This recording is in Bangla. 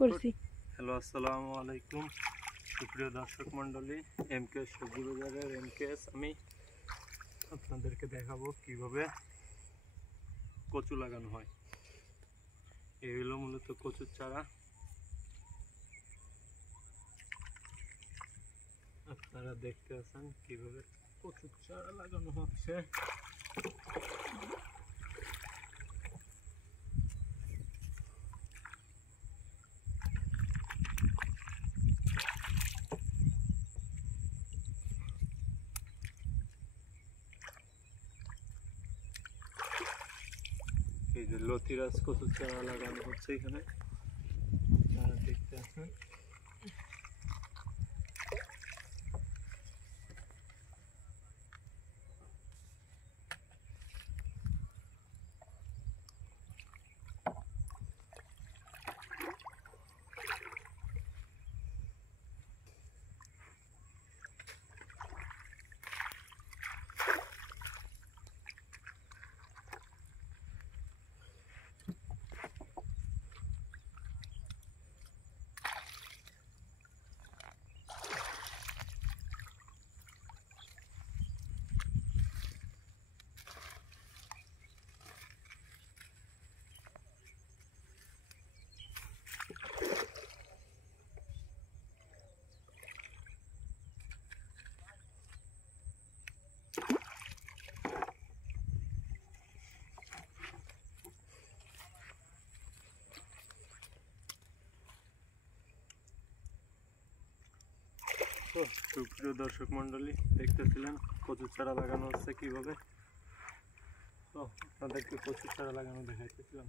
করছি। হ্যালো, আসসালামু আলাইকুম সুপ্রিয় দর্শক মণ্ডলী। এমকেএস সবজি বাজারের এমকেএস আমি আপনাদেরকে দেখাবো কিভাবে কচু লাগানো হয়। এই হলো মূলত কচুর চারা। আপনারা দেখতে আছেন কিভাবে কচুর চারা লাগানো হচ্ছে। এই যে লতিরাজ কচুর চারা লাগানো হচ্ছে এখানে, আপনারা দেখতে আছেন। তো সুপ্রিয় দর্শক মণ্ডলী, দেখতেছিলেন কচুর চারা লাগানো হচ্ছে কিভাবে। তো আপনাদেরকে কচুর চারা লাগানো দেখাইতেছিলাম।